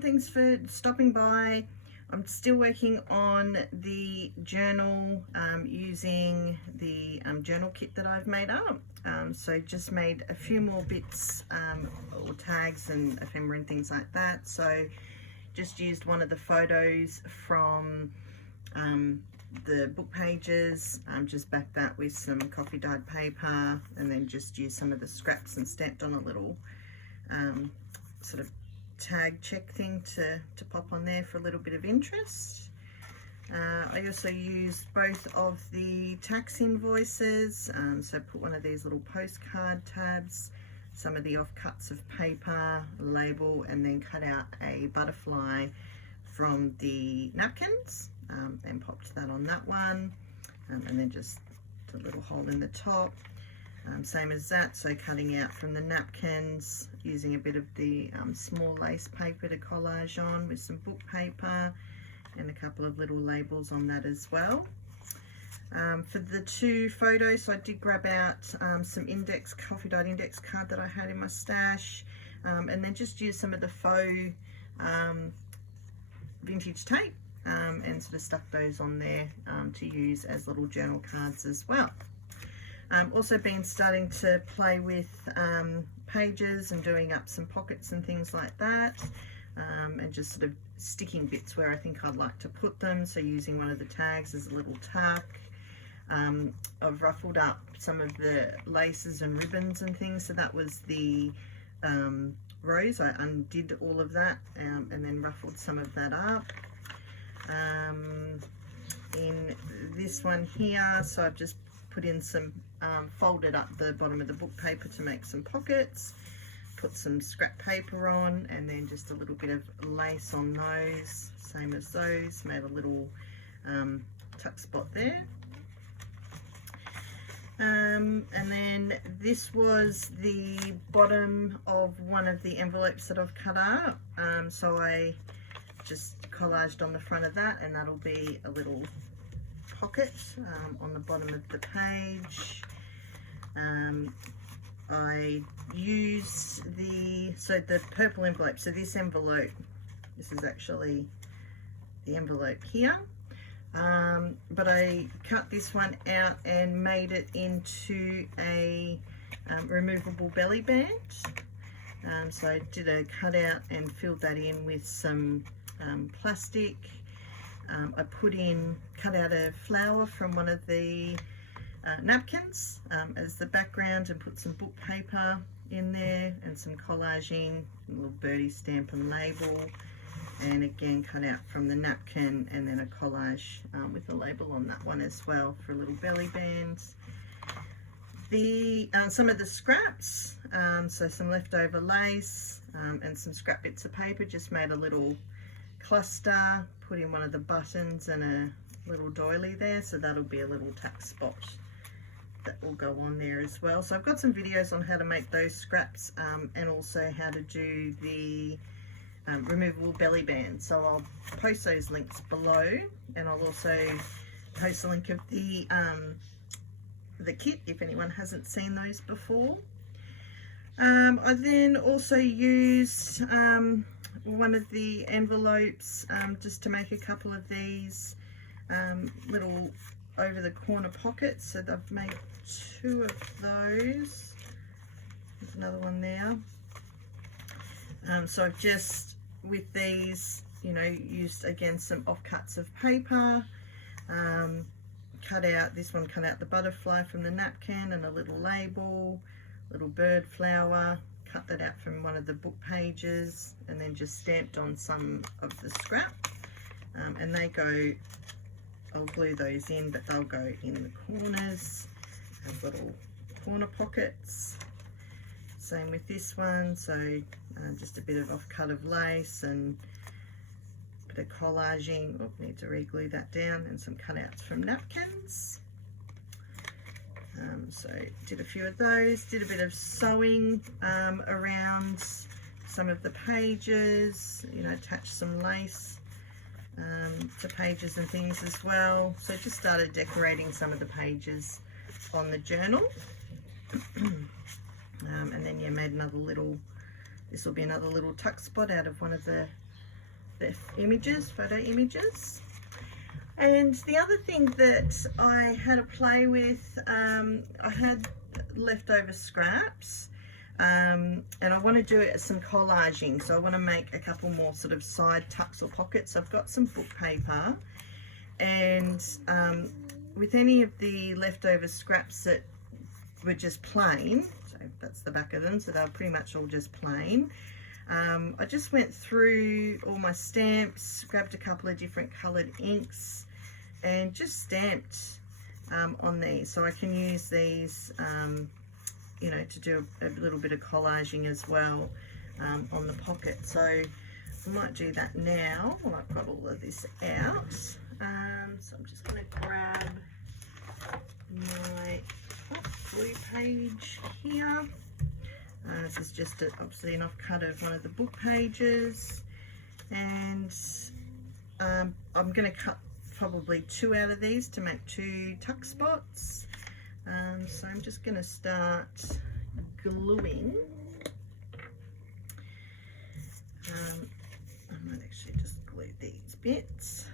thanks for stopping by. I'm still working on the journal using the journal kit that I've made up. So just made a few more bits or tags and ephemera and things like that. So just used one of the photos from the book pages, just backed that with some coffee dyed paper, and then just used some of the scraps and stamped on a little sort of tag check thing to pop on there for a little bit of interest. I also used both of the tax invoices, so put one of these little postcard tabs, some of the offcuts of paper, a label, and then cut out a butterfly from the napkins and popped that on that one, and then just a little hole in the top. Same as that, so cutting out from the napkins, using a bit of the small lace paper to collage on with some book paper and a couple of little labels on that as well. For the two photos, so I did grab out some coffee dyed index card that I had in my stash, and then just use some of the faux vintage tape and sort of stuck those on there to use as little journal cards as well. Also been starting to play with pages and doing up some pockets and things like that, and just sort of sticking bits where I think I'd like to put them, so using one of the tags as a little tuck. I've ruffled up some of the laces and ribbons and things, so that was the rose. I undid all of that and then ruffled some of that up. In this one here, so I've just put in some folded up the bottom of the book paper to make some pockets, put some scrap paper on, and then just a little bit of lace on those, same as those, made a little tuck spot there. And then this was the bottom of one of the envelopes that I've cut up, so I just collaged on the front of that, and that'll be a little pocket on the bottom of the page. I used the purple envelope, so this envelope, this is actually the envelope here, but I cut this one out and made it into a removable belly band. So I did a cutout and filled that in with some plastic. I cut out a flower from one of the napkins as the background, and put some book paper in there and some collaging, a little birdie stamp and label, and again cut out from the napkin, and then a collage with a label on that one as well for a little belly band. Some of the scraps, so some leftover lace and some scrap bits of paper, just made a little cluster, put in one of the buttons and a little doily there, so that'll be a little tack spot that will go on there as well. So I've got some videos on how to make those scraps and also how to do the removable belly band, so I'll post those links below, and I'll also post a link of the kit if anyone hasn't seen those before. I then also used one of the envelopes just to make a couple of these little over the corner pockets, so I've made two of those. There's another one there. So I've just, with these, used again some offcuts of paper, cut out the butterfly from the napkin and a little label, little bird flower, cut that out from one of the book pages, and then just stamped on some of the scrap, and they go, I'll glue those in, but they'll go in the corners as little corner pockets. Same with this one, so just a bit of offcut of lace and a bit of collaging. Oh, need to re-glue that down, and some cutouts from napkins. So did a few of those, did a bit of sewing around some of the pages, attached some lace to pages and things as well. So just started decorating some of the pages on the journal. And then made another little, this will be another little tuck spot out of one of the the images, photo images. And the other thing that I had a play with, I had leftover scraps, and I want to do it as some collaging, so I want to make a couple more sort of side tucks or pockets. I've got some book paper, and with any of the leftover scraps that were just plain, so that's the back of them, so they're pretty much all just plain, I just went through all my stamps, grabbed a couple of different coloured inks and just stamped on these, so I can use these you know, to do a little bit of collaging as well on the pocket. So I might do that now while I've got all of this out. So I'm just going to grab my blue page here. This is just obviously an offcut of one of the book pages, and I'm going to cut probably 2 out of these to make 2 tuck spots. So I'm just going to start gluing. I might actually just glue these bits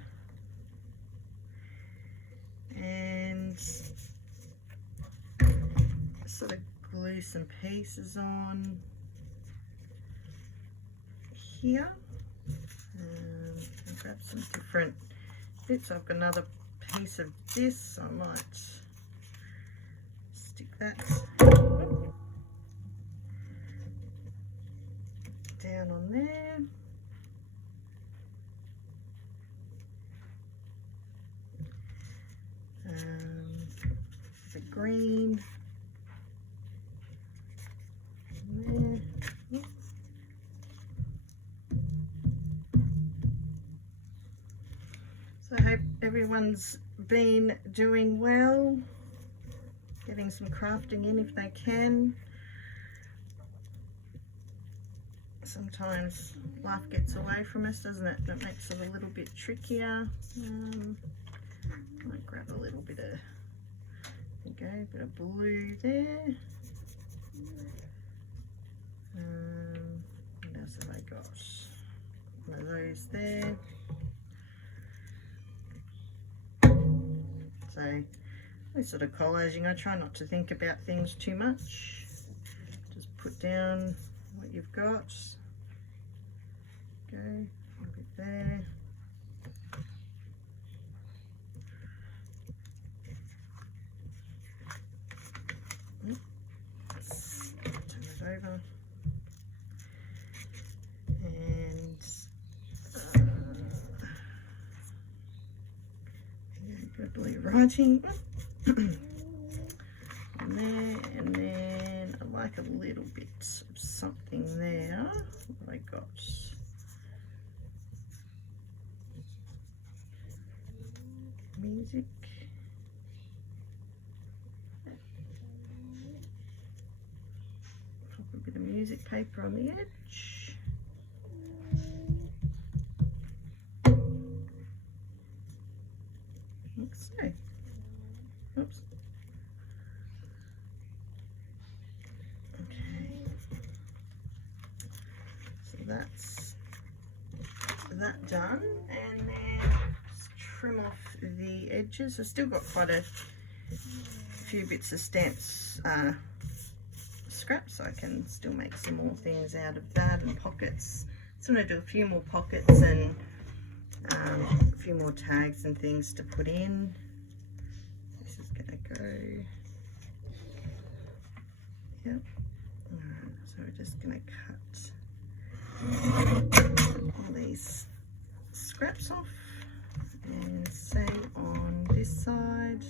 and sort of glue some pieces on here. I'll grab some different bits. I've got another piece of this. I might stick that down on there. The green there. So I hope everyone's been doing well, getting some crafting in if they can. Sometimes life gets away from us, doesn't it? That makes it a little bit trickier. Might grab a little bit of, there we go, a bit of blue there. What else have I got? One of those there. So this sort of collaging, I try not to think about things too much. Just put down what you've got. Go, a bit there. Turn it over. And good blue writing. On there, and then I like a little bit of something there. What I got? Music. Pop a bit of music paper on the edge. Like so. Oops. Okay. So that's that done, and then just trim off the edges. I've still got quite a few bits of stamps scraps, so I can still make some more things out of that, and pockets. So I'm going to do a few more pockets and a few more tags and things to put in. This is going to go, yep. Alright, so we're just going to cut all these scraps off, and same on this side.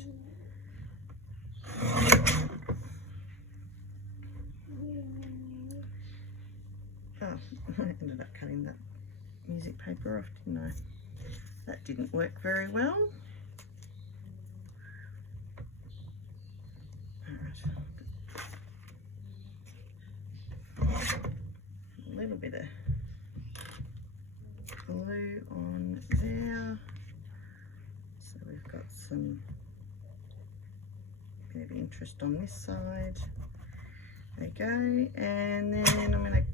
Oh, I ended up cutting that music paper off, didn't I? That didn't work very well. Alright. A little bit of glue on there. So we've got some bit of interest on this side. There we go. And then I'm going to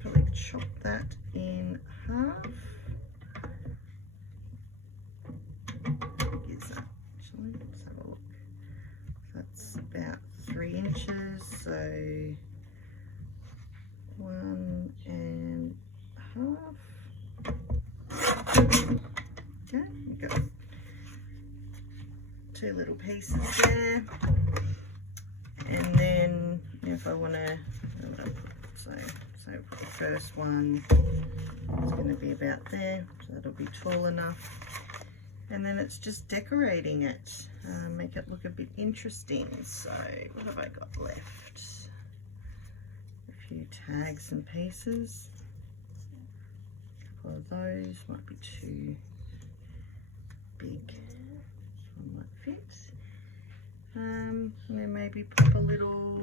probably chop that in half. Okay, we've got 2 little pieces there. And then if I want to, so put the first one, it's going to be about there, so that'll be tall enough. And then it's just decorating it, make it look a bit interesting. So what have I got left? A few tags and pieces. A couple of those might be too big. This one might fit. And then maybe pop a little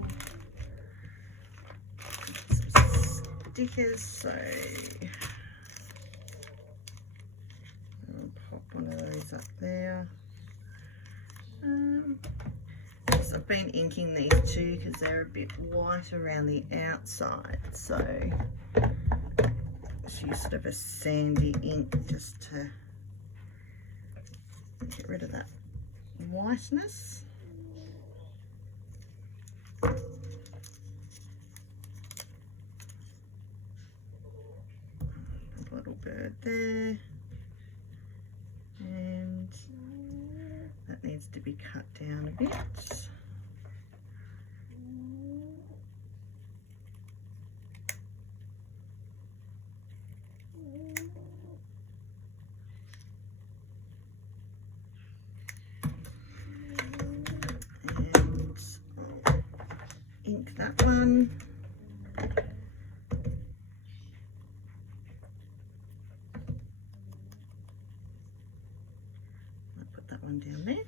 some stickers. So I'll pop one of those up there. So I've been inking these too because they're a bit white around the outside. So just use sort of a sandy ink just to get rid of that whiteness. A little bird there, and that needs to be cut down a bit. Ink that one. I'll put that one down there.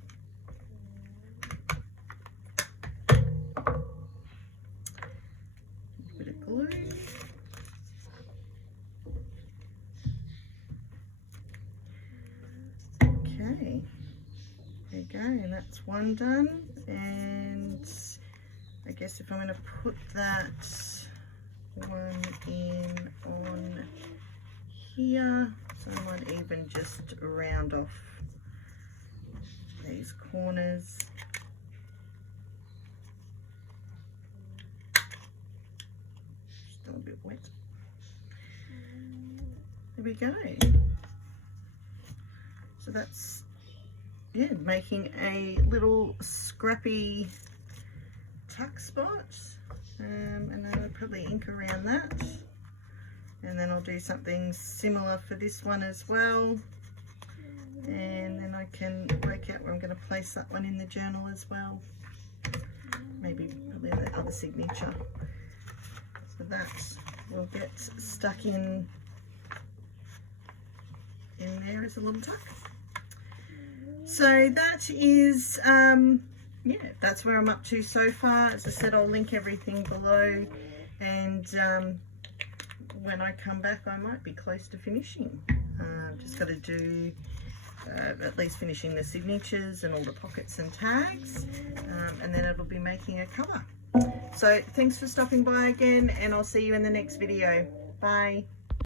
A bit of glue. Okay, there you go, and that's one done. And I guess if I'm going to put that one in on here, so I might even just round off these corners. Still a bit wet. There we go. So that's, yeah, making a little scrappy tuck spot, and then I'll probably ink around that, and then I'll do something similar for this one as well, and then I can work out where I'm going to place that one in the journal as well, maybe probably the other signature, so that will get stuck in there as a little tuck. So that is yeah, that's where I'm up to so far. As I said, I'll link everything below, and when I come back I might be close to finishing. Just got to do at least finishing the signatures and all the pockets and tags, and then it'll be making a cover. So thanks for stopping by again, and I'll see you in the next video. Bye.